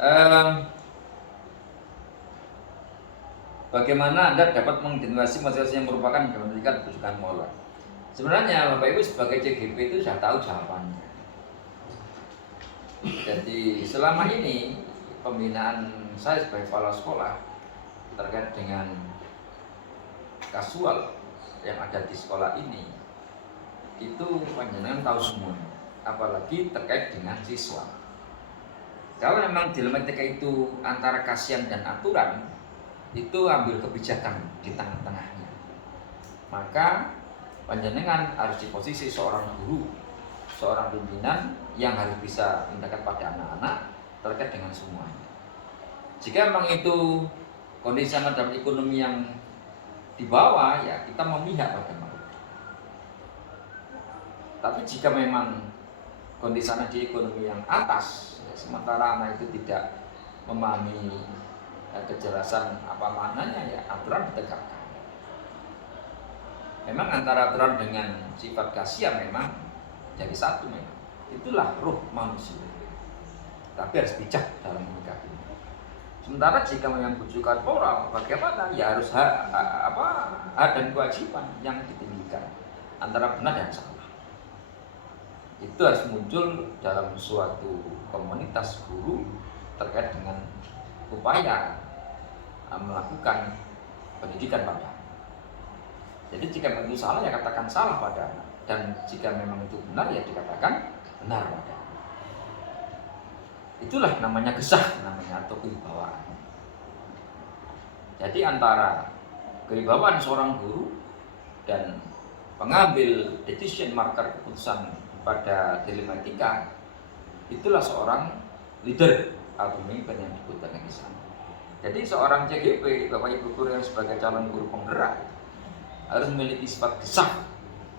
Eh, Bagaimana Anda dapat menggenerasi motivasi yang merupakan pendidikan rujukan mola? Sebenarnya Bapak Ibu sebagai CGP itu sudah tahu jawabannya. Jadi selama ini pembinaan saya sebagai kepala sekolah terkait dengan kasual yang ada di sekolah ini itu panjenengan tahu semua, apalagi terkait dengan siswa. Kalau memang dilematika itu antara kasihan dan aturan, itu ambil kebijakan di tengah-tengahnya. Maka panjenengan harus di posisi seorang guru, seorang pimpinan yang harus bisa mendekat pada anak-anak terkait dengan semuanya. Jika memang itu kondisi anak dalam ekonomi yang di bawah, ya kita memihak pada mereka. Tapi jika memang kondisi anak di ekonomi yang atas, ya, sementara anak itu tidak memahami kejelasan apa maknanya, ya aturan ditegakkan. Memang antara aturan dengan sifat kasihan memang jadi satu memang. Itulah ruh manusia. Tapi harus bijak dalam menyikapinya. Sementara jika memang bujukan moral, bagaimana? Ya harus hak dan kewajiban yang ditinggikan antara benar dan salah. Itu harus muncul dalam suatu komunitas guru terkait dengan upaya melakukan pendidikan pada anak. Jadi jika memang itu salah, ya katakan salah pada anak, dan jika memang itu benar, ya dikatakan benar pada anak. Itulah namanya gesah, namanya atau kewibawaan. Jadi antara kewibawaan seorang guru dan pengambil decision marker keputusan pada dilematika, itulah seorang leader atau pemimpin yang dibutuhkan di sana. Jadi seorang CGP, Bapak Ibu guru yang sebagai calon guru penggerak harus memiliki sifat gesah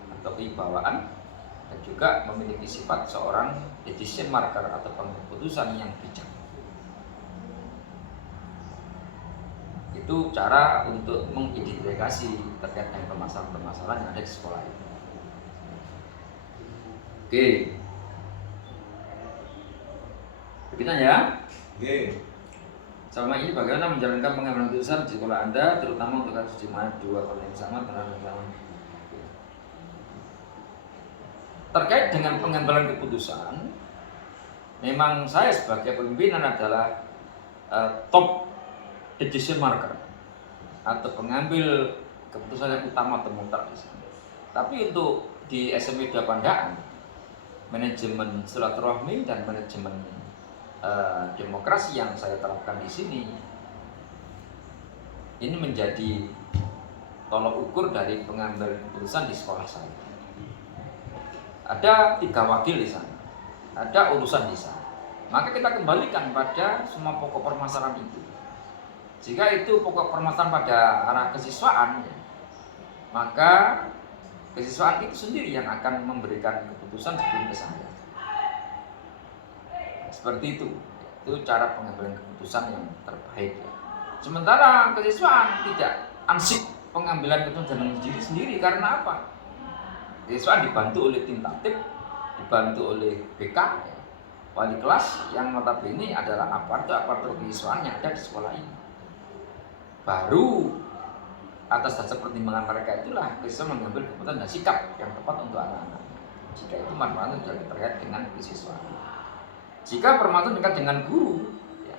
atau kewibawaan dan juga memiliki sifat seorang decision marker atau keputusan yang bijak. Itu cara untuk mengidentifikasi terkait dengan permasalahan-permasalahan yang ada di sekolah ini. Oke, begitu ya. Oke. Selama ini bagaimana menjalankan pengambilan keputusan di sekolah Anda, terutama untuk kasus di mana dua orang yang sama terhadap yang sama. Terkait dengan pengambilan keputusan, memang saya sebagai pimpinan adalah top decision marker atau pengambil keputusan yang utama temuter di sana. Tapi untuk di SMI 2 Pandaan, manajemen silaturahmi dan manajemen demokrasi yang saya terapkan di sini ini menjadi tolok ukur dari pengambil keputusan di sekolah saya. Ada 3 wakil di sana, ada urusan di sana. Maka kita kembalikan pada semua pokok permasalahan itu. Jika itu pokok permasalahan pada arah kesiswaan, maka kesiswaan itu sendiri yang akan memberikan keputusan sebelum ke saya. Seperti itu cara pengambilan keputusan yang terbaik. Sementara kesiswaan tidak ansik pengambilan keputusan dengan sendiri karena apa? Kesiswaan dibantu oleh tim tatip, dibantu oleh BK, wali kelas yang notabene adalah aparatur kesiswaan yang ada di sekolah ini. Baru atas dasar pertimbangan mereka itulah kesiswaan mengambil keputusan dan sikap yang tepat untuk anak-anak. Jika itu manfaatnya sudah terkait dengan kesiswaan. Jika permasalahan dekat dengan guru, ya,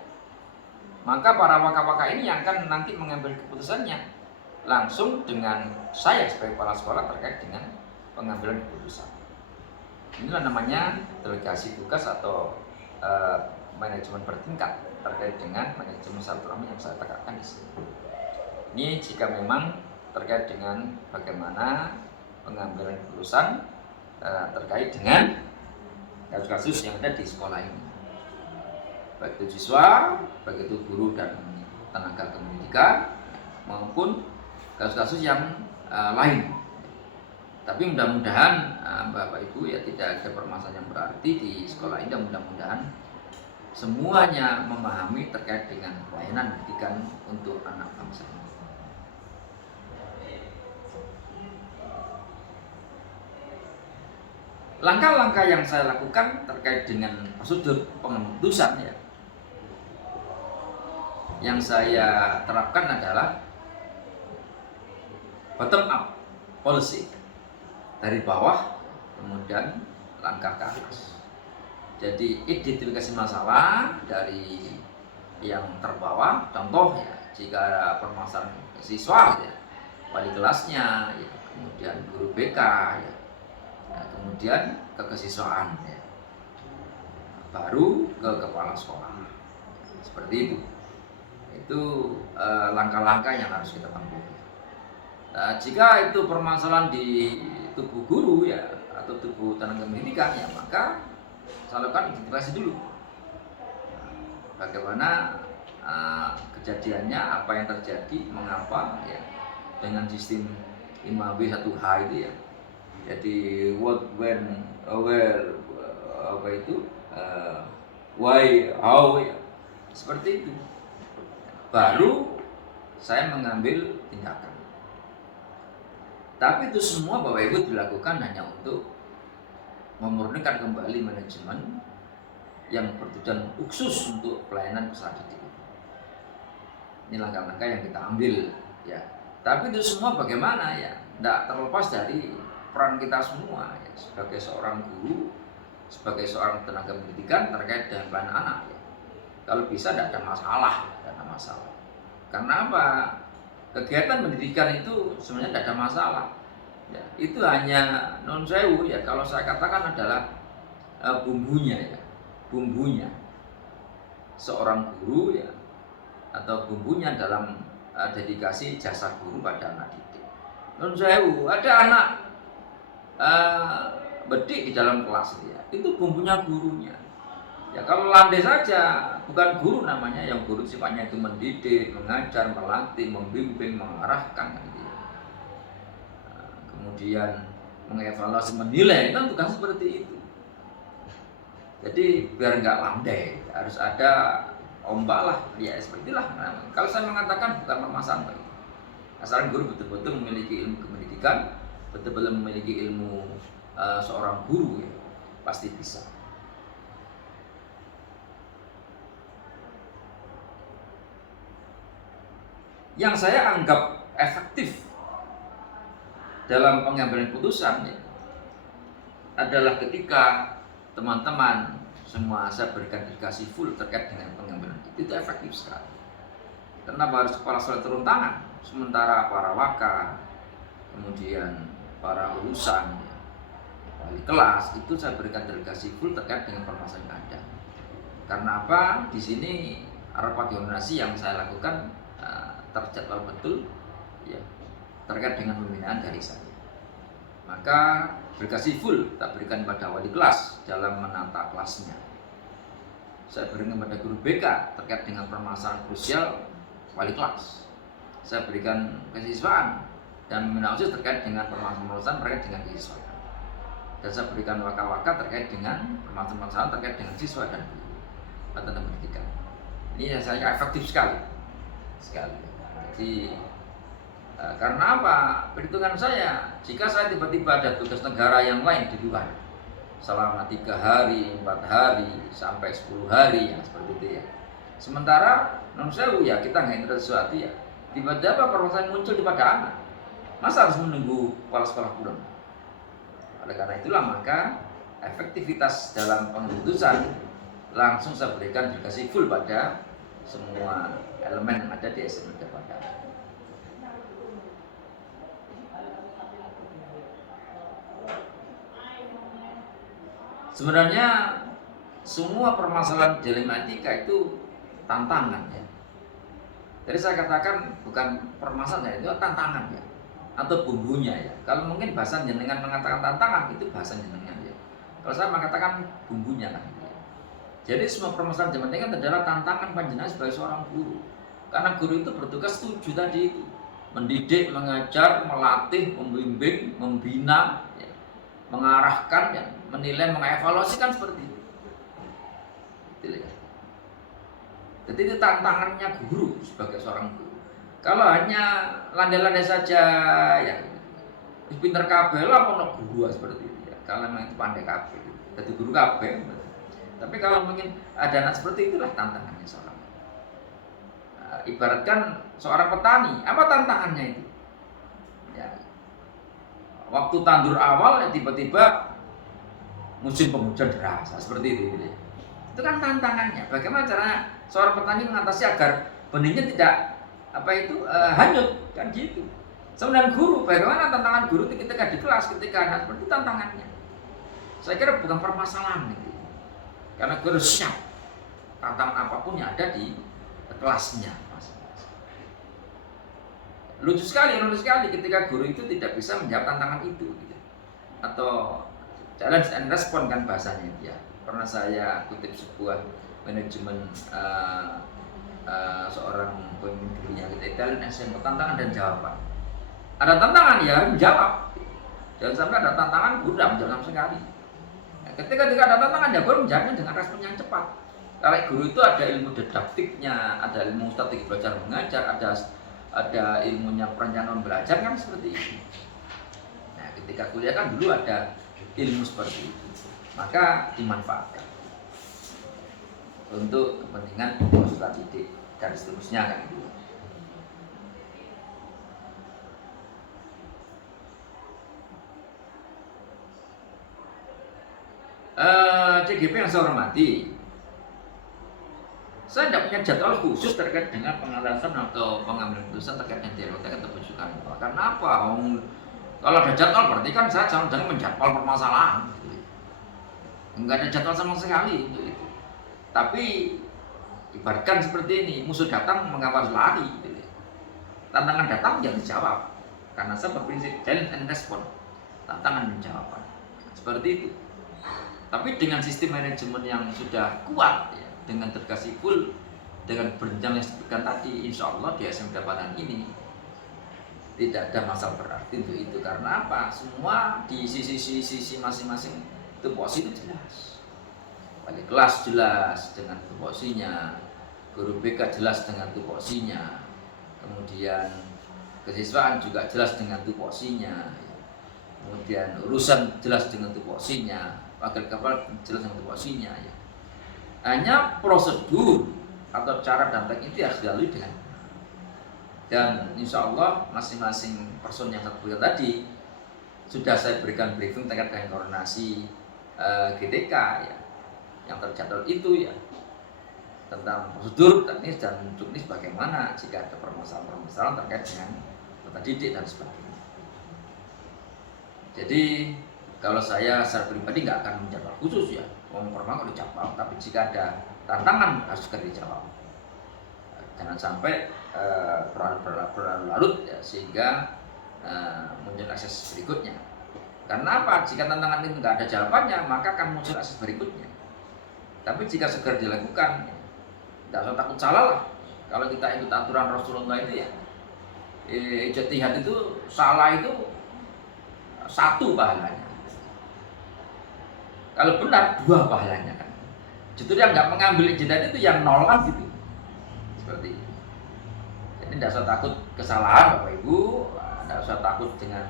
maka para waka-waka ini yang akan nanti mengambil keputusannya langsung dengan saya sebagai kepala sekolah terkait dengan pengambilan keputusan. Inilah namanya delegasi tugas atau manajemen bertingkat terkait dengan manajemen silaturahmi yang saya tegakkan di sini. Ini jika memang terkait dengan bagaimana pengambilan keputusan terkait dengan kasus-kasus yang ada di sekolah ini, baik itu siswa, baik itu guru dan tenaga pendidikan, maupun kasus-kasus yang lain. Tapi mudah-mudahan Bapak Ibu ya tidak ada permasalahan yang berarti di sekolah ini, dan mudah-mudahan semuanya memahami terkait dengan pelayanan pendidikan untuk anak bangsa ini. Langkah-langkah yang saya lakukan terkait dengan prosedur pengambilan keputusan, ya, yang saya terapkan adalah bottom up policy, dari bawah kemudian langkah ke atas. Jadi identifikasi masalah dari yang terbawah, contoh ya, jika ada permasalahan siswa ya, wali kelasnya ya, kemudian guru BK ya, kemudian ke kesiswaan ya, baru ke kepala sekolah, seperti itu langkah-langkah yang harus kita tempuh. Nah, jika itu permasalahan di tubuh guru ya, atau tubuh tenaga pendidikan ya, maka saya lakukan identifikasi dulu. Bagaimana kejadiannya, apa yang terjadi, mengapa ya, dengan sistem 5W1H itu ya. Jadi what, when, where, apa itu, why, how ya, seperti itu. Baru saya mengambil tindakan. Tapi itu semua Bapak Ibu dilakukan hanya untuk memurnikan kembali manajemen yang bertujuan khusus untuk pelayanan peserta didik. Ini langkah-langkah yang kita ambil ya. Tapi itu semua bagaimana ya? Tidak terlepas dari peran kita semua ya, sebagai seorang guru, sebagai seorang tenaga pendidikan terkait dengan pelayanan anak ya. Kalau bisa tidak ada masalah, tidak ada masalah. Karena apa? Kegiatan pendidikan itu sebenarnya tidak ada masalah. Ya, itu hanya non sewu ya, kalau saya katakan adalah bumbunya ya, bumbunya seorang guru ya, atau bumbunya dalam dedikasi jasa guru pada anak didik. Non sewu, ada anak bedik di dalam kelas itu bumbunya gurunya. Ya kalau landai saja, bukan guru namanya, yang guru sifatnya itu mendidik, mengajar, melatih, membimbing, mengarahkan gitu. Kemudian mengevaluasi, menilai, kan bukan seperti itu. Jadi biar nggak landai, harus ada ombak lah, ya seperti itulah. Nah, kalau saya mengatakan bukan permasalahan, asalkan guru betul-betul memiliki ilmu kependidikan, betul-betul memiliki ilmu seorang guru ya, pasti bisa. Yang saya anggap efektif dalam pengambilan putusan ya, adalah ketika teman-teman semua saya berikan dedikasi full terkait dengan pengambilan itu efektif sekali. Kenapa harus kepala sekolah turun tangan, sementara para waka, kemudian para urusan, wali kelas itu saya berikan dedikasi full terkait dengan permasalahan Anda. Karena apa? Di sini rapat koordinasi yang saya lakukan terjadwal betul ya, terkait dengan pembinaan dari saya. Maka dedikasi full tak berikan pada wali kelas dalam menata kelasnya. Saya berikan pada guru BK terkait dengan permasalahan krusial wali kelas. Saya berikan kesiswaan dan pembinaan OSIS terkait dengan permasalahan terkait dengan kesiswaan. Dan saya berikan waka-waka terkait dengan permasalahan terkait dengan siswa dan guru atau pendidikan. Ini saya efektif sekali. Jadi karena apa? Perhitungan saya, jika saya tiba-tiba ada tugas negara yang lain di luar selama 3 hari, 4 hari, sampai 10 hari ya, seperti itu ya. Sementara non sewu ya, kita nggak interest sesuatu ya, tiba-tiba permasalahan muncul di pada anak, masa harus menunggu kepala sekolah pulang? Oleh karena itulah maka efektivitas dalam pengutusan langsung saya berikan dedikasi full pada semua elemen yang ada di SMK pada. Sebenarnya semua permasalahan dilematika itu tantangan ya. Jadi saya katakan bukan permasalahan, itu tantangan ya, atau bumbunya ya. Kalau mungkin bahasa jenengan mengatakan tantangan, itu bahasa jenengan ya. Kalau saya mengatakan bumbunya kan. Jadi semua permasalahan jenengan adalah tantangan panjenengan sebagai seorang guru. Karena guru itu bertugas 7 tadi itu, mendidik, mengajar, melatih, membimbing, membina, ya, mengarahkan, ya, menilai, mengevaluasi, kan seperti itu. Jadi itu tantangannya guru sebagai seorang guru. Kalau hanya landai-landai saja, ya pinter kabel lah mau guru seperti itu ya. Kalau memang itu pandai kabel, jadi guru kabel. Tapi kalau mungkin ada anak seperti itulah tantangannya seorang. Nah, ibaratkan seorang petani, apa tantangannya itu? Ya, waktu tandur awal ya tiba-tiba musim penghujan deras, seperti itu. Gitu. Itu kan tantangannya. Bagaimana caranya seorang petani mengatasi agar benihnya tidak hanyut kan gitu. Sebenarnya guru, bagaimana tantangan guru ketika di kelas, ketika anak seperti tantangannya. Saya kira bukan permasalahan gitu. Karena guru siap tantangan apapun yang ada di kelasnya. Lucu sekali ketika guru itu tidak bisa menjawab tantangan itu gitu. Atau challenge and respond kan bahasanya dia. Pernah saya kutip sebuah manajemen seorang pemimpin dunia kita, Italian Essence, tantangan dan jawaban. Ada tantangan ya menjawab. Jangan sampai ada tantangan guru tidak menjawab sama sekali. Nah, ketika ada tantangan ya guru menjawabnya dengan respon yang cepat. Kalau guru itu ada ilmu didaktiknya, ada ilmu strategi belajar mengajar, ada ilmunya perencanaan belajar kan seperti itu. Nah, ketika kuliah kan dulu ada ilmu seperti itu, maka dimanfaatkan untuk kepentingan peserta didik dan seterusnya kan gitu. CGP yang saya hormati, saya tidak punya jadwal khusus terkait dengan pengalasan atau pengambilan keputusan terkait dengan dialog atau penjukan. Karena apa? Kalau ada jadwal berarti kan saya jangan menjadwal permasalahan. Enggak ada jadwal sama sekali untuk itu. Tapi ibaratkan seperti ini, musuh datang mengapa lari? Tantangan datang jangan dijawab. Karena saya berprinsip challenge and respond. Tantangan dan jawaban. Seperti itu. Tapi dengan sistem manajemen yang sudah kuat, ya, dengan terkasih full, dengan berjenjang yang disebutkan tadi, insya Allah di SMK Padang ini tidak ada masalah berarti untuk itu. Karena apa? Semua di sisi masing-masing tupoksi itu jelas. Wali kelas jelas dengan tupoksinya, guru BK jelas dengan tupoksinya, kemudian kesiswaan juga jelas dengan tupoksinya, kemudian urusan jelas dengan tupoksinya, wakil kepala jelas dengan tupoksinya. Ya. Hanya prosedur atau cara dan teknik itu harus dilalui dengan, dan insya Allah masing-masing person yang satu tadi sudah saya berikan briefing terkait dengan koordinasi GTK ya, yang terjadwal itu ya, tentang prosedur teknis dan teknis bagaimana jika ada permasalahan terkait dengan peserta didik dan sebagainya. Jadi kalau saya secara pribadi nggak akan menjawab khusus ya, kalau dijawab, tapi jika ada tantangan harus segera dijawab. Jangan sampai berlarut-larut ya, sehingga muncul akses berikutnya. Karena apa? Jika tantangan itu nggak ada jawabannya, maka akan muncul akses berikutnya. Tapi jika segera dilakukan, tidak usah takut salah lah. Kalau kita ikut aturan Rasulullah itu ya, ijtihad itu salah itu satu pahalanya. Kalau benar 2 pahalanya kan. Justru yang nggak mengambil ijtihad itu yang nol kan gitu. Seperti itu. Jadi tidak usah takut kesalahan Bapak Ibu, tidak usah takut dengan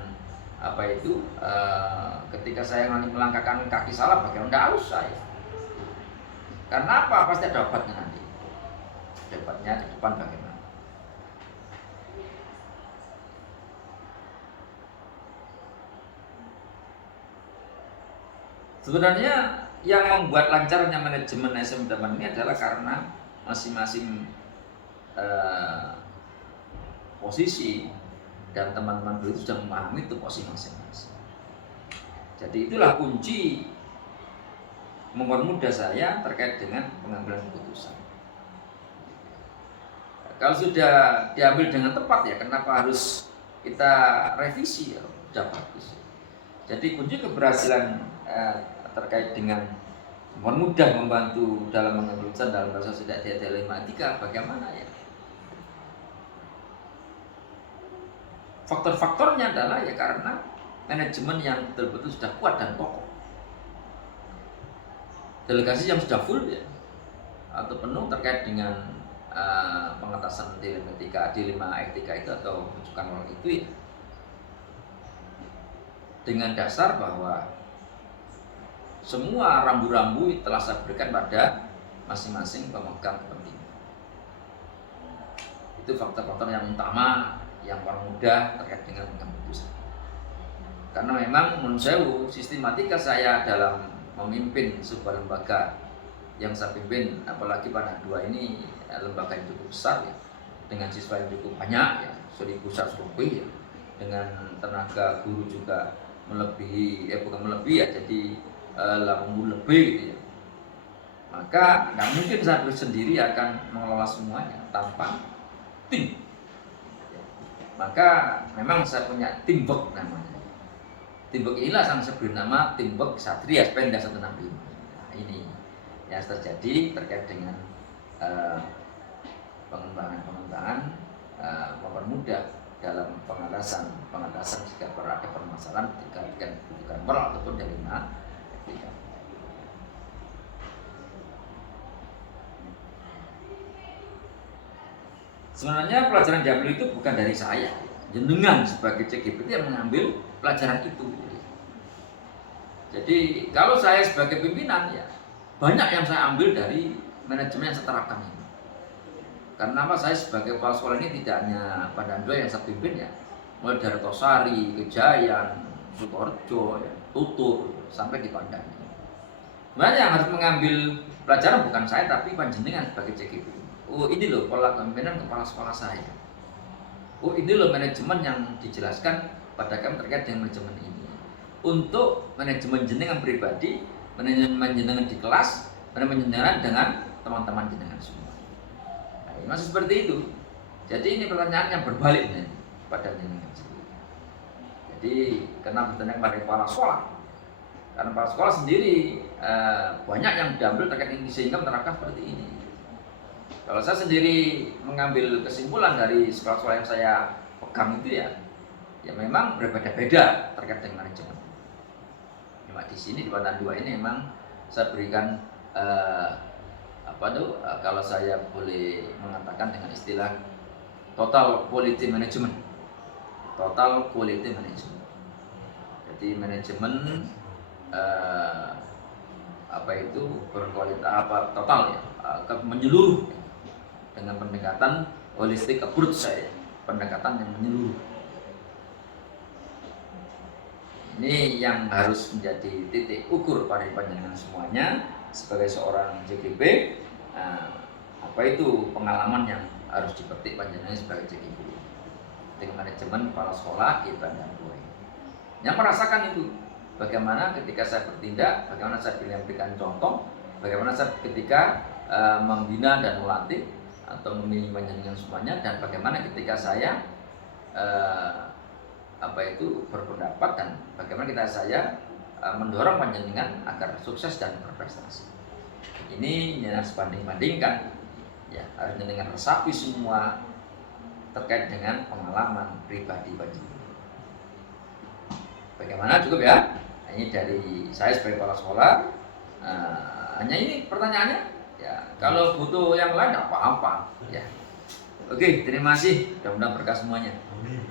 ketika saya melangkahkan kaki salah bagaimana, tidak usah ya. Karena apa? Pasti ada obatnya nanti. Obatnya ke depan bagaimana. Sebenarnya yang membuat lancarnya manajemen SMK ini adalah karena masing-masing posisi dan teman-teman itu sudah memahami tupoksi masing-masing. Jadi itulah kunci mempermudah saya terkait dengan pengambilan keputusan. Kalau sudah diambil dengan tepat ya, kenapa harus kita revisi ya? Sudah bagus. Jadi kunci keberhasilan terkait dengan mempermudah membantu dalam mengambil keputusan dalam bahasa tidak dialematika bagaimana ya? Faktor-faktornya adalah ya karena manajemen yang betul-betul sudah kuat dan kokoh. Delegasi yang sudah full ya, atau penuh terkait dengan pengetasan dilematika, dilema etika itu atau rujukan moral itu ya, dengan dasar bahwa semua rambu-rambu telah saya berikan pada masing-masing pemegang kepentingan. Itu faktor-faktor yang utama yang paling mudah terkait dengan pengambilan keputusan. Karena memang menurut saya sistematika saya dalam memimpin sebuah lembaga yang saya pimpin, apalagi pada dua ini lembaga yang cukup besar ya, dengan siswa yang cukup banyak ya, 1.100 lebih ya, dengan tenaga guru juga melebihi, bukan melebihi ya, jadi 80 lebih gitu ya. Maka nggak mungkin saya sendiri akan mengelola semuanya tanpa tim. Maka memang saya punya teamwork namanya. Teamwork inilah yang saya beri nama teamwork Satria Pemda 165. Nah, ini yang terjadi terkait dengan pengembangan mempermudah dalam pengatasan jika ada permasalahan ketika bukan moral ataupun dari etika. Sebenarnya pelajaran diambil itu bukan dari saya, jenengan sebagai CGP yang mengambil pelajaran itu. Jadi kalau saya sebagai pimpinan ya banyak yang saya ambil dari manajemen yang saya terapkan ini. Karena apa, saya sebagai kepala sekolah ini tidak hanya Pandandoa yang saya pimpin ya, mulai dari Tosari, Kejayan, Sukoharjo, ya, Tutur sampai di Pandan. Sebenarnya yang harus mengambil pelajaran bukan saya tapi panjenengan sebagai CGP. Oh ini loh pola kepemimpinan kepala sekolah saya. Oh ini loh manajemen yang dijelaskan pada kami terkait dengan manajemen ini. Untuk manajemen jenengan pribadi, manajemen jenengan di kelas, manajemen jenengan dengan teman-teman jenengan semua. Nah, masih seperti itu. Jadi ini pertanyaan yang berbalik nih pada jenengan sendiri. Jadi kenapa bertanya pada kepala sekolah? Karena kepala sekolah sendiri banyak yang diambil terkait ini sehingga menerapkan seperti ini. Kalau saya sendiri mengambil kesimpulan dari sekolah-sekolah yang saya pegang itu ya memang berbeda-beda terkait dengan manajemen. Cuma di sini di Pandan 2 ini memang saya berikan kalau saya boleh mengatakan dengan istilah total quality management. Total quality management. Jadi manajemen berkualitas total ya, menyeluruh dengan pendekatan holistic approach saya, pendekatan yang menyeluruh. Ini yang harus menjadi titik ukur pada panjenengan semuanya sebagai seorang JGP. Apa itu pengalaman yang harus dipetik panjenengan sebagai JGP dengan manajemen kepala sekolah di Pandan 2. Yang merasakan itu bagaimana ketika saya bertindak, bagaimana saya memberikan contoh, bagaimana saya ketika membina dan melatih atau memilih panjenengan semuanya, dan bagaimana ketika saya berpendapat dan bagaimana kita saya mendorong panjenengan agar sukses dan berprestasi. Ini yang sebanding-bandingkan ya, harus dengan resapi semua terkait dengan pengalaman pribadi panjenengan. Bagaimana, cukup ya? Ini dari saya sebagai kepala sekolah. Hanya ini pertanyaannya. Ya, kalau butuh yang lain apa-apa ya. Oke, terima kasih. Mudah-mudahan berkah semuanya. Amin.